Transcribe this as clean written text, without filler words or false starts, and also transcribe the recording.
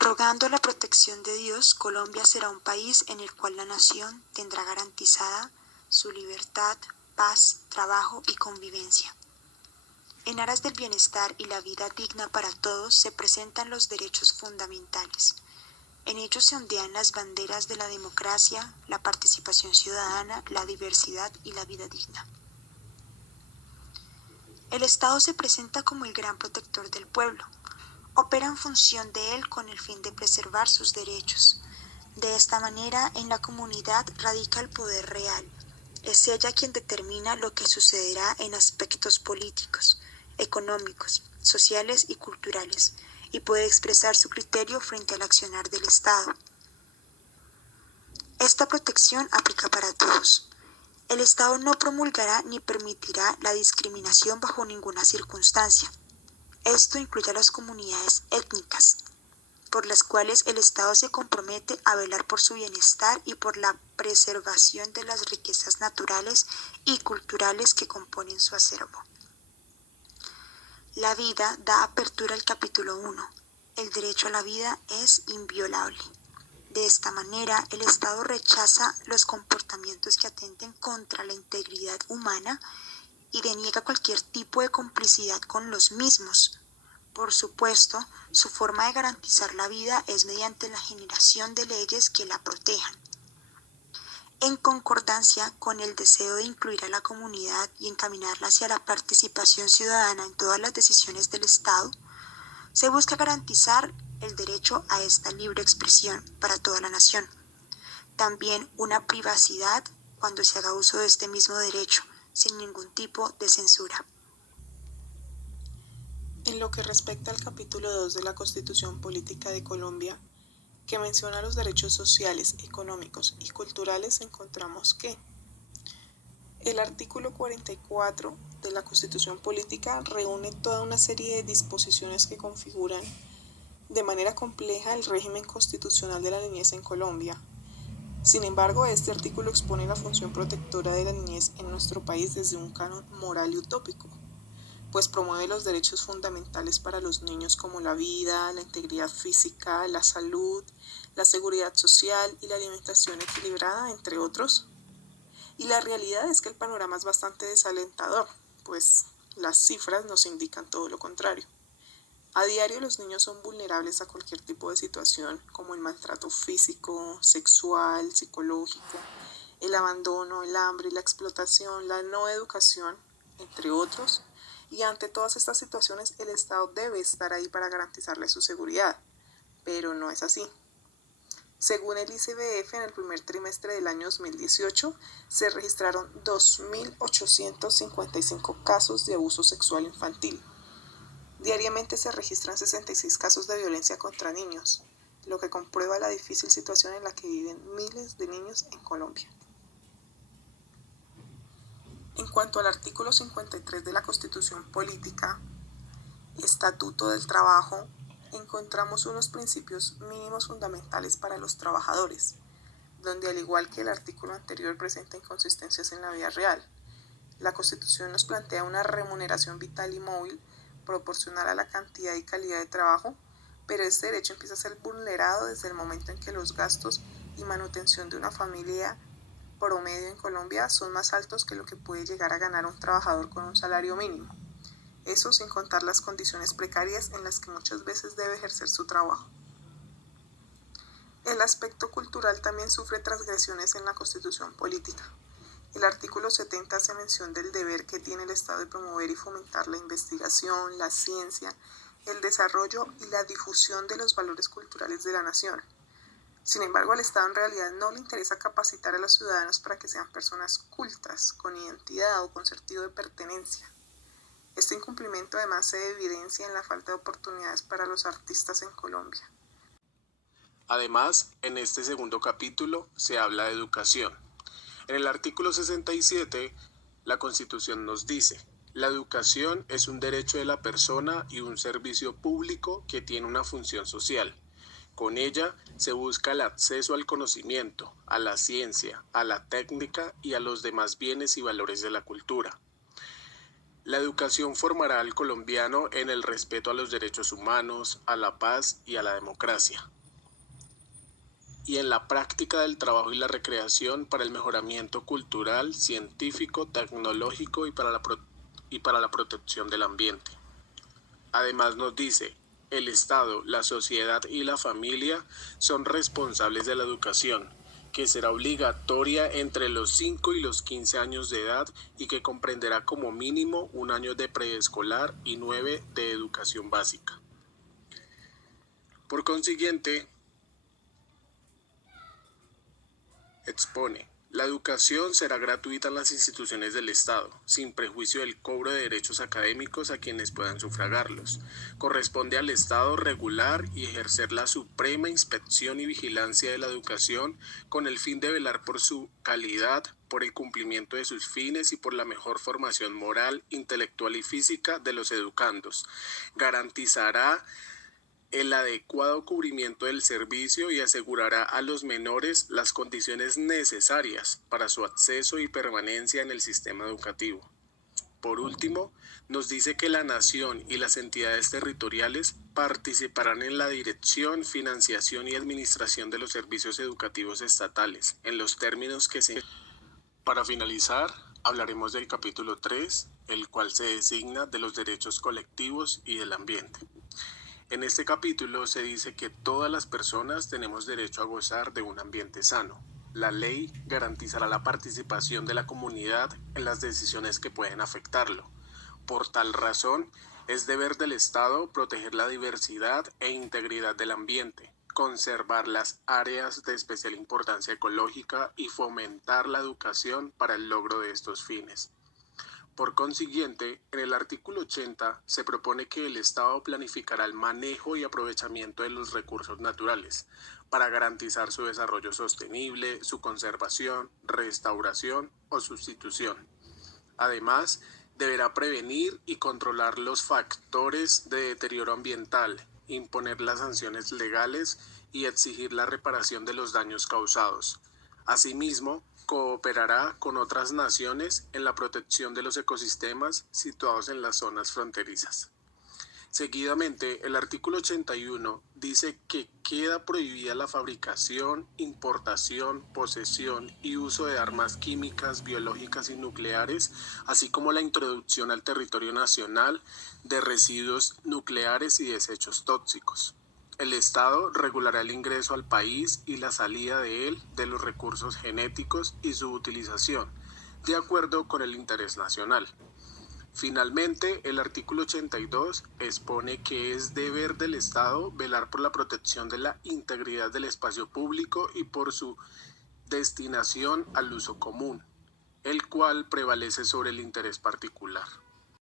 Rogando la protección de Dios, Colombia será un país en el cual la nación tendrá garantizada su libertad, paz, trabajo y convivencia. En aras del bienestar y la vida digna para todos se presentan los derechos fundamentales. En ellos se ondean las banderas de la democracia, la participación ciudadana, la diversidad y la vida digna. El Estado se presenta como el gran protector del pueblo. Opera en función de él con el fin de preservar sus derechos. De esta manera, en la comunidad radica el poder real. Es ella quien determina lo que sucederá en aspectos políticos, económicos, sociales y culturales, y puede expresar su criterio frente al accionar del Estado. Esta protección aplica para todos. El Estado no promulgará ni permitirá la discriminación bajo ninguna circunstancia. Esto incluye a las comunidades étnicas, por las cuales el Estado se compromete a velar por su bienestar y por la preservación de las riquezas naturales y culturales que componen su acervo. La vida da apertura al capítulo 1. El derecho a la vida es inviolable. De esta manera, el Estado rechaza los comportamientos que atenten contra la integridad humana y deniega cualquier tipo de complicidad con los mismos. Por supuesto, su forma de garantizar la vida es mediante la generación de leyes que la protejan. En concordancia con el deseo de incluir a la comunidad y encaminarla hacia la participación ciudadana en todas las decisiones del Estado, se busca garantizar el derecho a esta libre expresión para toda la nación. También una privacidad cuando se haga uso de este mismo derecho, sin ningún tipo de censura. En lo que respecta al capítulo 2 de la Constitución Política de Colombia, que menciona los derechos sociales, económicos y culturales, encontramos que el artículo 44 de la Constitución Política reúne toda una serie de disposiciones que configuran de manera compleja el régimen constitucional de la niñez en Colombia. Sin embargo, este artículo expone la función protectora de la niñez en nuestro país desde un canon moral y utópico, pues promueve los derechos fundamentales para los niños como la vida, la integridad física, la salud, la seguridad social y la alimentación equilibrada, entre otros. Y la realidad es que el panorama es bastante desalentador, pues las cifras nos indican todo lo contrario. A diario los niños son vulnerables a cualquier tipo de situación, como el maltrato físico, sexual, psicológico, el abandono, el hambre, la explotación, la no educación, entre otros. Y ante todas estas situaciones el Estado debe estar ahí para garantizarles su seguridad, pero no es así. Según el ICBF, en el primer trimestre del año 2018 se registraron 2.855 casos de abuso sexual infantil. Diariamente se registran 66 casos de violencia contra niños, lo que comprueba la difícil situación en la que viven miles de niños en Colombia. En cuanto al artículo 53 de la Constitución Política, Estatuto del Trabajo, encontramos unos principios mínimos fundamentales para los trabajadores, donde al igual que el artículo anterior presenta inconsistencias en la vida real. La Constitución nos plantea una remuneración vital y móvil proporcional a la cantidad y calidad de trabajo, pero este derecho empieza a ser vulnerado desde el momento en que los gastos y manutención de una familia promedio en Colombia son más altos que lo que puede llegar a ganar un trabajador con un salario mínimo. Eso sin contar las condiciones precarias en las que muchas veces debe ejercer su trabajo. El aspecto cultural también sufre transgresiones en la Constitución Política. El artículo 70 hace mención del deber que tiene el Estado de promover y fomentar la investigación, la ciencia, el desarrollo y la difusión de los valores culturales de la nación. Sin embargo, al Estado en realidad no le interesa capacitar a los ciudadanos para que sean personas cultas, con identidad o con sentido de pertenencia. Este incumplimiento además se evidencia en la falta de oportunidades para los artistas en Colombia. Además, en este segundo capítulo se habla de educación. En el artículo 67, la Constitución nos dice: la educación es un derecho de la persona y un servicio público que tiene una función social. Con ella se busca el acceso al conocimiento, a la ciencia, a la técnica y a los demás bienes y valores de la cultura. La educación formará al colombiano en el respeto a los derechos humanos, a la paz y a la democracia, y en la práctica del trabajo y la recreación para el mejoramiento cultural, científico, tecnológico y para la protección del ambiente. Además nos dice, el Estado, la sociedad y la familia son responsables de la educación, que será obligatoria entre los 5 y los 15 años de edad y que comprenderá como mínimo un año de preescolar y 9 de educación básica. Por consiguiente, expone, la educación será gratuita en las instituciones del Estado, sin prejuicio del cobro de derechos académicos a quienes puedan sufragarlos. Corresponde al Estado regular y ejercer la suprema inspección y vigilancia de la educación con el fin de velar por su calidad, por el cumplimiento de sus fines y por la mejor formación moral, intelectual y física de los educandos. Garantizará el adecuado cubrimiento del servicio y asegurará a los menores las condiciones necesarias para su acceso y permanencia en el sistema educativo. Por último, nos dice que la nación y las entidades territoriales participarán en la dirección, financiación y administración de los servicios educativos estatales, en los términos que se... Para finalizar, hablaremos del capítulo 3, el cual se designa de los derechos colectivos y del ambiente. En este capítulo se dice que todas las personas tenemos derecho a gozar de un ambiente sano. La ley garantizará la participación de la comunidad en las decisiones que pueden afectarlo. Por tal razón, es deber del Estado proteger la diversidad e integridad del ambiente, conservar las áreas de especial importancia ecológica y fomentar la educación para el logro de estos fines. Por consiguiente, en el artículo 80 se propone que el Estado planificará el manejo y aprovechamiento de los recursos naturales para garantizar su desarrollo sostenible, su conservación, restauración o sustitución. Además, deberá prevenir y controlar los factores de deterioro ambiental, imponer las sanciones legales y exigir la reparación de los daños causados. Asimismo, cooperará con otras naciones en la protección de los ecosistemas situados en las zonas fronterizas. Seguidamente, el artículo 81 dice que queda prohibida la fabricación, importación, posesión y uso de armas químicas, biológicas y nucleares, así como la introducción al territorio nacional de residuos nucleares y desechos tóxicos. El Estado regulará el ingreso al país y la salida de él de los recursos genéticos y su utilización, de acuerdo con el interés nacional. Finalmente, el artículo 82 expone que es deber del Estado velar por la protección de la integridad del espacio público y por su destinación al uso común, el cual prevalece sobre el interés particular.